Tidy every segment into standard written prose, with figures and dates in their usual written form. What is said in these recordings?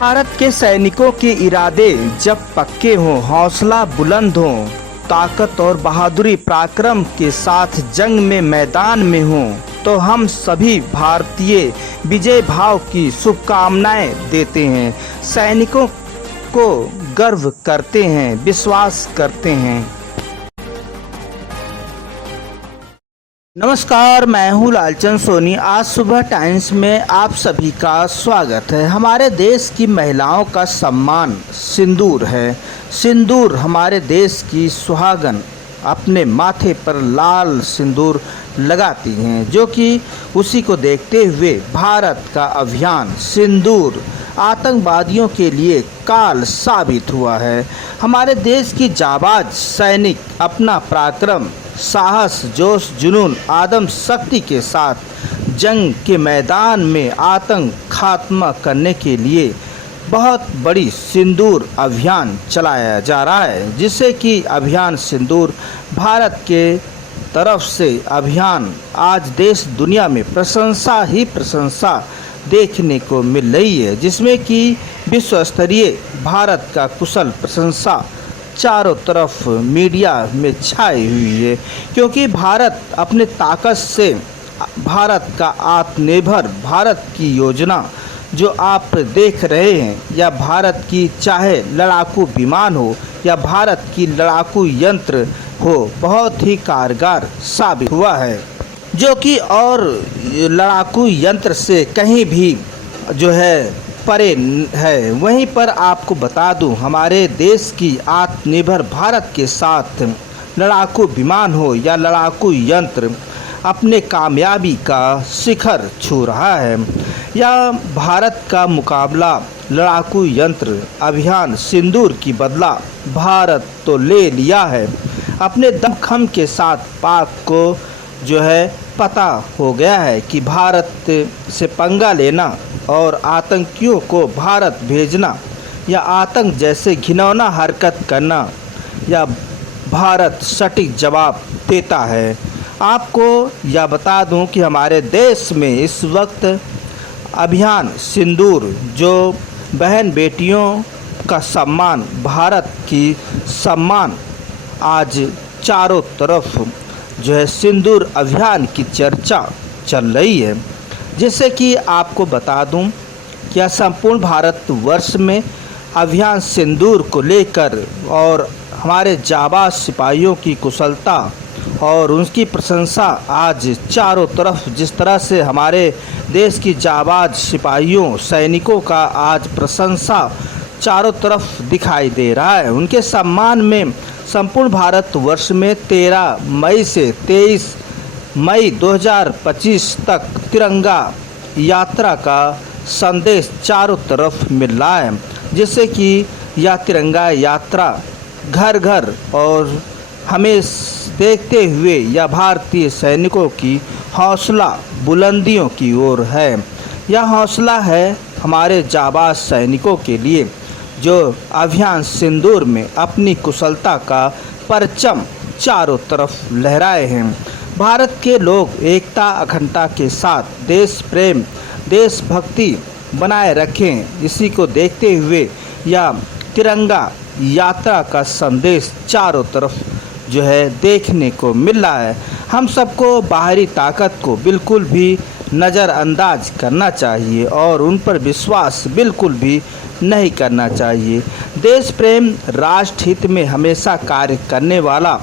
भारत के सैनिकों के इरादे जब पक्के हों, हौसला बुलंद हो, ताकत और बहादुरी पराक्रम के साथ जंग में मैदान में हों, तो हम सभी भारतीय विजय भाव की शुभकामनाएं देते हैं। सैनिकों को गर्व करते हैं, विश्वास करते हैं। नमस्कार, मैं हूं लालचंद सोनी। आज सुबह टाइम्स में आप सभी का स्वागत है। हमारे देश की महिलाओं का सम्मान सिंदूर है। सिंदूर हमारे देश की सुहागन अपने माथे पर लाल सिंदूर लगाती हैं, जो कि उसी को देखते हुए भारत का अभियान सिंदूर आतंकवादियों के लिए काल साबित हुआ है। हमारे देश की जाबाज सैनिक अपना पराक्रम, साहस, जोश, जुनून, आदम शक्ति के साथ जंग के मैदान में आतंक खात्मा करने के लिए बहुत बड़ी सिंदूर अभियान चलाया जा रहा है, जिससे कि अभियान सिंदूर भारत के तरफ से अभियान आज देश दुनिया में प्रशंसा ही प्रशंसा देखने को मिल रही है, जिसमें कि विश्व स्तरीय भारत का कुशल प्रशंसा चारों तरफ मीडिया में छाई हुई है। क्योंकि भारत अपने ताकत से भारत का आत्मनिर्भर भारत की योजना जो आप देख रहे हैं, या भारत की चाहे लड़ाकू विमान हो या भारत की लड़ाकू यंत्र हो, बहुत ही कारगर साबित हुआ है, जो कि और लड़ाकू यंत्र से कहीं भी जो है परे है। वहीं पर आपको बता दूं, हमारे देश की आत्मनिर्भर भारत के साथ लड़ाकू विमान हो या लड़ाकू यंत्र अपने कामयाबी का शिखर छू रहा है। या भारत का मुकाबला लड़ाकू यंत्र अभियान सिंदूर की बदला भारत तो ले लिया है। अपने दमखम के साथ पाक को जो है पता हो गया है कि भारत से पंगा लेना और आतंकियों को भारत भेजना या आतंक जैसे घिनौना हरकत करना, या भारत सटीक जवाब देता है। आपको यह बता दूं कि हमारे देश में इस वक्त अभियान सिंदूर जो बहन बेटियों का सम्मान, भारत की सम्मान, आज चारों तरफ जो है सिंदूर अभियान की चर्चा चल रही है। जैसे कि आपको बता दूं कि संपूर्ण भारतवर्ष में अभियान सिंदूर को लेकर और हमारे जाबाज सिपाहियों की कुशलता और उनकी प्रशंसा आज चारों तरफ, जिस तरह से हमारे देश की जाबाज सिपाहियों सैनिकों का आज प्रशंसा चारों तरफ दिखाई दे रहा है। उनके सम्मान में संपूर्ण भारतवर्ष में 13 मई से 23 मई 2025 तक तिरंगा यात्रा का संदेश चारों तरफ मिल रहा है, जिससे कि यह तिरंगा यात्रा घर घर और हमें देखते हुए यह भारतीय सैनिकों की हौसला बुलंदियों की ओर है। यह हौसला है हमारे जाबाज सैनिकों के लिए, जो अभियान सिंदूर में अपनी कुशलता का परचम चारों तरफ लहराए हैं। भारत के लोग एकता अखंडता के साथ देश प्रेम देशभक्ति बनाए रखें, इसी को देखते हुए यह तिरंगा यात्रा का संदेश चारों तरफ जो है देखने को मिल रहा है। हम सबको बाहरी ताकत को बिल्कुल भी नज़रअंदाज करना चाहिए और उन पर विश्वास बिल्कुल भी नहीं करना चाहिए। देश प्रेम राष्ट्र हित में हमेशा कार्य करने वाला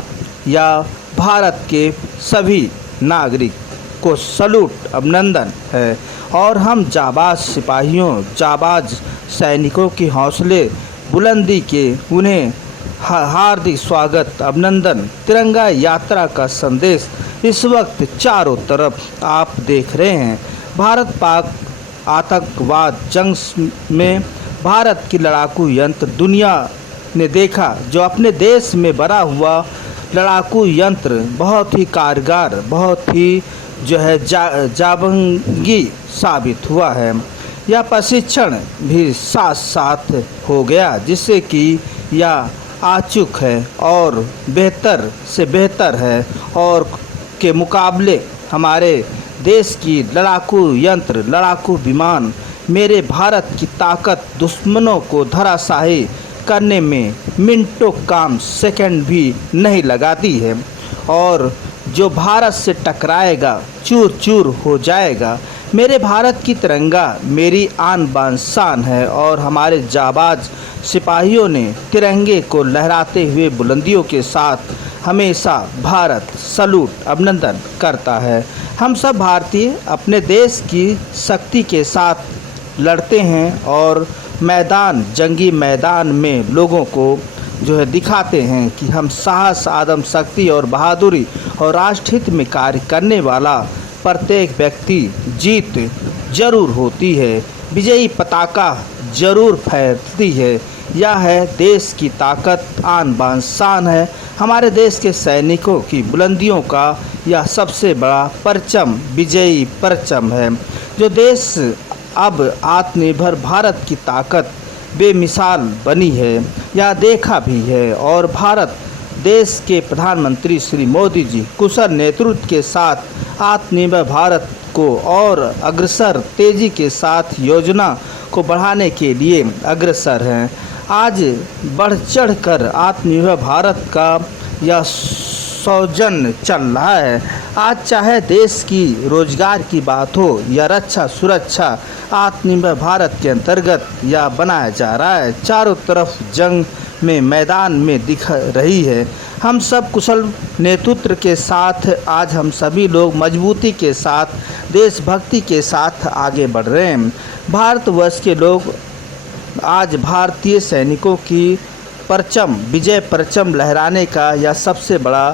या भारत के सभी नागरिक को सलूट अभिनंदन है। और हम जाबाज सिपाहियों जाबाज सैनिकों की हौसले बुलंदी के उन्हें हार्दिक स्वागत अभिनंदन। तिरंगा यात्रा का संदेश इस वक्त चारों तरफ आप देख रहे हैं। भारत पाक आतंकवाद जंग में भारत की लड़ाकू यंत्र दुनिया ने देखा, जो अपने देश में बना हुआ लड़ाकू यंत्र बहुत ही कारगर, बहुत ही जो है जाबंगी साबित हुआ है। यह प्रशिक्षण भी साथ साथ हो गया, जिससे कि यह आचुक है और बेहतर से बेहतर है और के मुकाबले हमारे देश की लड़ाकू यंत्र लड़ाकू विमान मेरे भारत की ताकत दुश्मनों को धराशायी करने में मिनटों काम सेकंड भी नहीं लगाती है और जो भारत से टकराएगा चूर चूर हो जाएगा। मेरे भारत की तिरंगा मेरी आन बान शान है और हमारे जाबाज सिपाहियों ने तिरंगे को लहराते हुए बुलंदियों के साथ हमेशा भारत सलूट अभिनंदन करता है। हम सब भारतीय अपने देश की शक्ति के साथ लड़ते हैं और जंगी मैदान में लोगों को जो है दिखाते हैं कि हम साहस, आदम शक्ति और बहादुरी और राष्ट्रहित में कार्य करने वाला प्रत्येक व्यक्ति जीत जरूर होती है, विजयी पताका जरूर फहरती है। यह है देश की ताकत, आन बान शान है। हमारे देश के सैनिकों की बुलंदियों का यह सबसे बड़ा परचम, विजयी परचम है। जो देश अब आत्मनिर्भर भारत की ताकत बेमिसाल बनी है, यह देखा भी है और भारत देश के प्रधानमंत्री श्री मोदी जी कुशल नेतृत्व के साथ आत्मनिर्भर भारत को और अग्रसर तेजी के साथ योजना को बढ़ाने के लिए अग्रसर हैं। आज बढ़ चढ़ कर आत्मनिर्भर भारत का यह सौजन्य चल रहा है। आज चाहे देश की रोजगार की बात हो या रक्षा सुरक्षा, आत्मनिर्भर भारत के अंतर्गत यह बनाया जा रहा है। चारों तरफ जंग में मैदान में दिख रही है। हम सब कुशल नेतृत्व के साथ आज हम सभी लोग मजबूती के साथ, देशभक्ति के साथ आगे बढ़ रहे हैं। भारतवर्ष के लोग आज भारतीय सैनिकों की परचम, विजय परचम लहराने का यह सबसे बड़ा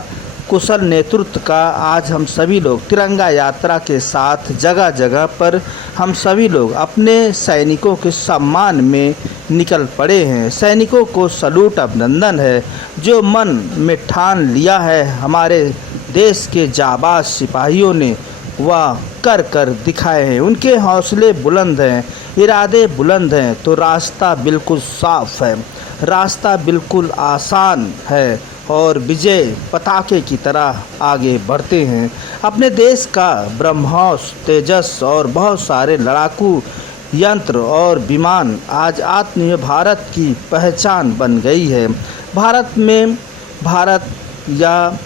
कुशल नेतृत्व का आज हम सभी लोग तिरंगा यात्रा के साथ जगह जगह पर हम सभी लोग अपने सैनिकों के सम्मान में निकल पड़े हैं। सैनिकों को सलूट, अभिनंदन है। जो मन में ठान लिया है हमारे देश के जाबाज सिपाहियों ने, वह कर कर दिखाए हैं। उनके हौसले बुलंद हैं, इरादे बुलंद हैं, तो रास्ता बिल्कुल साफ है, रास्ता बिल्कुल आसान है और विजय पताके की तरह आगे बढ़ते हैं। अपने देश का ब्रह्मोस, तेजस और बहुत सारे लड़ाकू यंत्र और विमान आज आत्मनिर्भर भारत की पहचान बन गई है। भारत या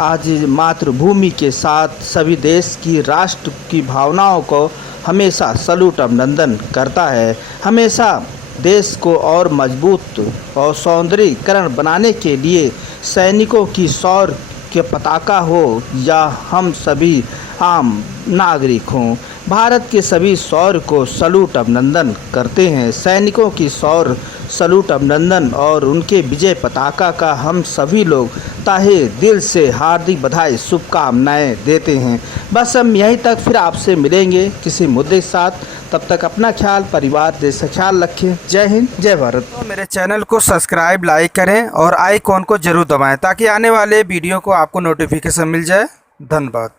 आज मातृभूमि के साथ सभी देश की राष्ट्र की भावनाओं को हमेशा सलूट अभिनंदन करता है। हमेशा देश को और मजबूत और सौंदर्यीकरण बनाने के लिए सैनिकों की शौर्य के पताका हो या हम सभी आम नागरिक हों, भारत के सभी शौर्य को सलूट अभिनंदन करते हैं। सैनिकों की शौर्य, सलूट अभिनंदन और उनके विजय पताका का हम सभी लोग ताहे दिल से हार्दिक बधाई, शुभकामनाएं देते हैं। बस हम यहीं तक, फिर आपसे मिलेंगे किसी मुद्दे के साथ। तब तक अपना ख्याल, परिवार, देश का ख्याल रखें। जय हिंद, जय भारत। तो मेरे चैनल को सब्सक्राइब, लाइक करें और आइकॉन को जरूर दबाएं ताकि आने वाले वीडियो को आपको नोटिफिकेशन मिल जाए। धन्यवाद।